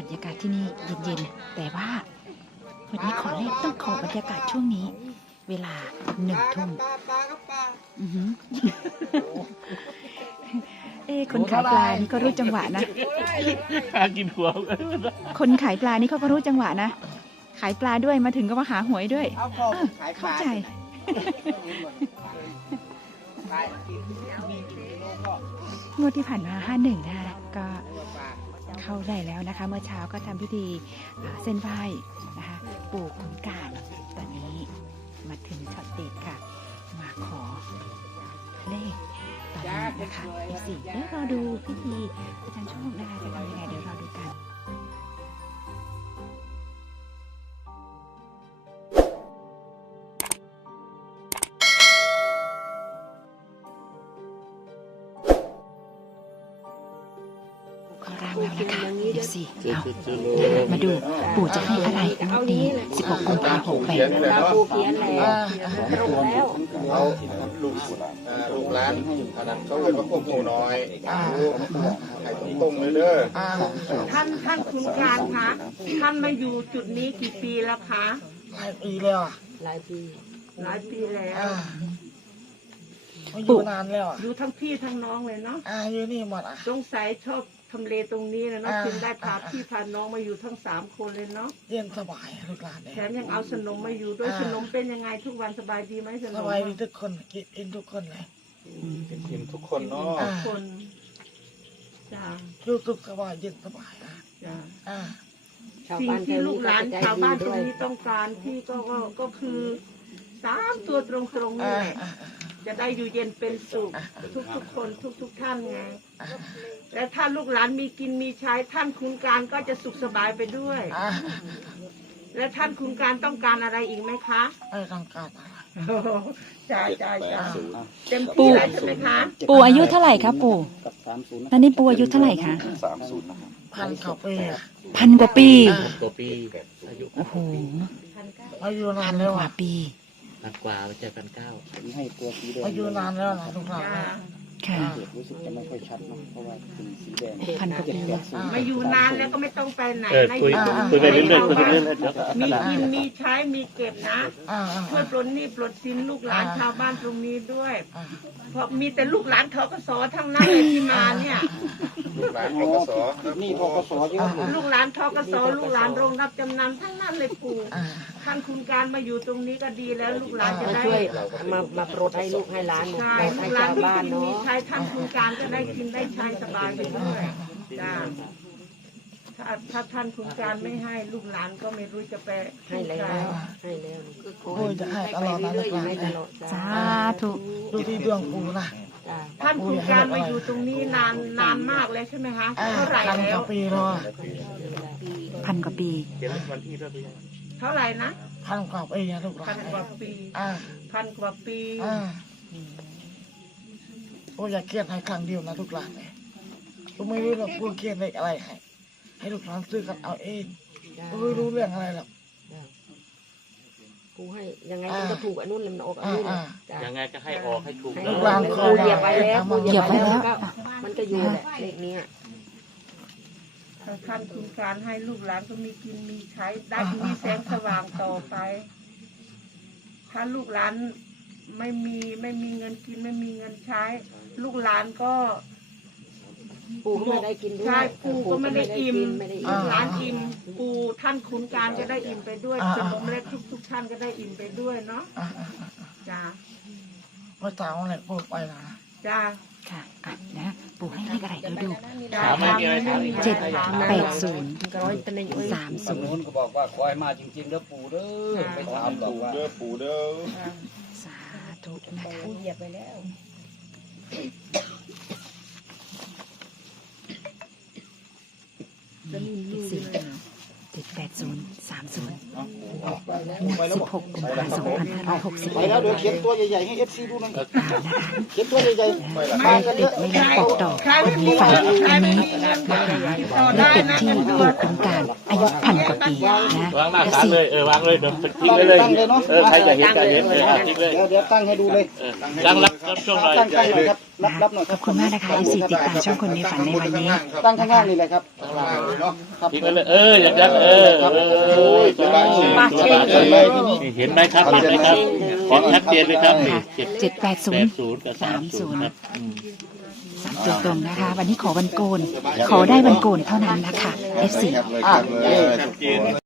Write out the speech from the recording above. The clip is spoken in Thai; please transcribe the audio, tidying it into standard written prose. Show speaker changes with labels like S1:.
S1: รรยากาศที่นี่เย็นๆแต่ว่าวันนี้ขอเลขต้องขอบรรยากาศช่วงนี้ เวลา1 ทุ่มคนขายปลานี่ก็รู้จังหวะนะ
S2: กินหัว
S1: คนขายปลานี่เขาก็รู้จังหวะนะขายปลาด้วยมาถึงก็มาหาหวยด้วยเข้าใจงวดที่ผ่านมา51นะคะก็เข้าได้แล้วนะคะเมื่อเช้าก็ทำพิธีเส้นไหว้นะคะปู่ขุนการตอนนี้มาถึงช็อตเด็ดค่ะมาขอเลขตอนนี้นะคะ14เดี๋ยวเราดูพิธีอาจารย์โชคนะคะจะทำยังไงเดี๋ยวเราดูกันเขาร่างแล้วนะคะดูสิเอามาดูปู่จะให้อะไรงวดนี้16 กุมภาพันธ์ 68
S3: ปู่เขียนแล้วตรงแล้ว
S4: เอาลูกหลานอันนั้นเขาเป็นพระพุทธหูน้อยให้ตรงเลยเด้อ
S3: ท่านคุณการคะท่านมาอยู่จุดนี้กี่ปีแล้วคะ
S5: หลายปีแล้ว
S3: หลายปีแล้ว
S5: อยู่นานแล้ว
S3: อยู่ทั้งพี่ทั้งน้องเลยเนาะ
S5: อยู่นี่หมด
S3: สงสัยชอบทำเลตรงนี้นะเนาะจึงได้พาพี่พาน้องมาอยู่ทั้ง3 คนเลยเนาะ
S5: เย็นสบายลูกหลาน
S3: แถมยังเอาสนมมาอยู่ด้วยสนมเป็นยังไงทุกวันสบายดีไหมสนม
S5: สบายดีทุกคนกินทุกคนเลย
S4: กินทุกคนเนาะ
S3: ทุกคนจ้า
S5: รู้สึกสบายเย็นสบาย
S3: จ้าสิ่งที่ลูกหลานชาวบ้านตรงนี้ต้องการที่ก็คือ3 ตัวตรงๆนี่แหละจะได้อยู่เย็นเป็นสุขทุกคนทุกท่านไงและถ้าลูกหลานมีกินมีใช้ท่านคุณการก็จะสุขสบายไปด้วยและท่านคุณการต้องการอะไรอีกไหมคะ
S5: ไม่ต้องการ
S3: จ่ายเต็มที่แล้วใช่ไหมคะ
S1: ปู่อายุเท่าไหร่คะปู่ตอนนี้ปู่อายุเท่าไหร่คะ
S5: 1,000 กว่าปี
S1: 1,000 กว่าปี
S2: อายุ
S1: โอ้โห
S5: อายุนานแล้ว
S1: กว่าปี
S2: 1,000 กว่าจะ1,900
S5: ให้ตัวสีแดงอายุนานแล้วนะทุกท่าน
S1: ค่ะ
S5: รู้สึกจะไม่ค่อยชัดนะเพราะว่าเป็นสีแดง
S1: 1,000 กว่าปี
S3: มาอยู่นานแล้วก็ไม่ต้องไปไหน
S2: คุยไปเรื่อย
S3: มีกินมีใช้มีเก็บนะช่วยปลดหนี้ปลดสินลูกหลานชาวบ้านตรงนี้ด้วยเพราะมีแต่ลูกหลานทกสทั้งนั้นเลยที่มาเนี่ย
S4: ลูกหลานทกส
S5: นี่ทกสเยอะ
S3: ลูกหลานทกสลูกหลานโรงรับจำนำทั้งนั้นเลยปู่ท่านคุณการมาอยู่ตรงนี้ก็ดีแล้วลูกหลานจะได้
S6: มาโปรดให้ลูกให้หลาน
S3: ใช่ลูกหลานที่กินมีใช้ท่านคุณการก็ได้กินได้ใช้สบายไปด้วยจ้าถ้าท่านคุณการไม่ให้ลูกหลานก็ไม่รู้จะไป
S6: ให้แล้ว
S5: โอ้ยจะให้ตลอดนะลูกหลาน
S1: สาธุ
S5: ดูที่ดวงปู่นะ
S3: ท่านคุณการมาอยู่ตรงนี้นานมากเลยใช่ไหมคะเท่าไหร่แล้ว
S5: 1,000 กว่าปีแล้ว
S1: 1,000 กว่าปี
S3: เท่าไหร่นะ
S5: 1,000 กว่าปีลูกหลาน
S3: 1,000 กว่าปี1,000 กว่าปี
S5: โอ้ยอยากเขียนให้ครั้งเดียวนะลูกหลานเลยกูไม่รู้หรอกกูเขียนเลขอะไรให้ลูกหลานซื้อกันเอาเองกูไม่รู้เรื่องอะไรหรอก
S6: กูให้ยังไงมันก็ถูกอันนู้นเลยมันออกอันนี้
S2: ยังไงก็ให้ออกให้ถูก
S5: ลูกหลาน
S6: กูเหยียบไปแล้วมันก็อยู่แหละเลขนี้
S3: ท่านคุณการให้ลูกหลานก็มีกินมีใช้ได้มีแสงสว่างต่อไปถ้าลูกหลานไม่มีเงินกินไม่มีเงินใช้ลูกหลานก็
S6: ปู่ก็ไม่ได้กินด้วย
S3: ใช่ปู่ก็ไม่ได้อิ่มลูกหลานอิ่มปู่ท่านคุณการจะได้อิ่มไปด้วยสมมเล็กทุกท่านก็ได้อิ่มไปด้วยเนาะจ้า
S5: เมื่อเช้าอะไรปู่ไปนะ
S3: จ้า
S1: ค่ะนะปู่ให้เลขอะไรดู
S7: 78030ก็บอกว่าคอยมาจริงๆเด้อปู่เด้อไปถามบอกว่า
S4: เด้อปู่เด้อ
S1: สาธุนะคะ
S6: เหยียบไปแล้ว
S1: 16 กุมภาพันธ์ 2560
S5: ไปแล้วเดี๋ยวเขียนตัวใหญ่ๆให้ FC ดูหน่อยเขียนตัวใหญ่ๆ
S1: ไม่ติดไม่ได้ปกดอกวันนี้ฝันอันนี้มาหาและเป็นที่ปู่ขุนการอายุพันกว่าปีนะ
S2: วางหน้าศาลเลยวางเลยเดี๋ยวทิ้งไว้เลยใครจะเห็นก็เห็นทิ้งเลย
S8: เดี๋ยวตั้งให้ดูเลย
S2: ตั้งรับช่วงหน่อย
S8: ตั้งหน่อยครับรับหน่อย
S1: ขอบคุณมากนะคะที่ติดตามช่องคนในฝันในวันนี้
S8: ตั้งข้างล่างนี่เลยครับ
S2: ทิ้งไว้เลยอย่างนั้นเห็นไหมครับเห็นไหมครับของชัดเจนเลยครับนี่
S1: 780
S2: กับ30ครับ
S1: 3 ตัวตรงนะคะ วันนี้ขอวันโกน ขอได้วันโกนเท่านั้นนะคะ FC
S4: เลยครับเลย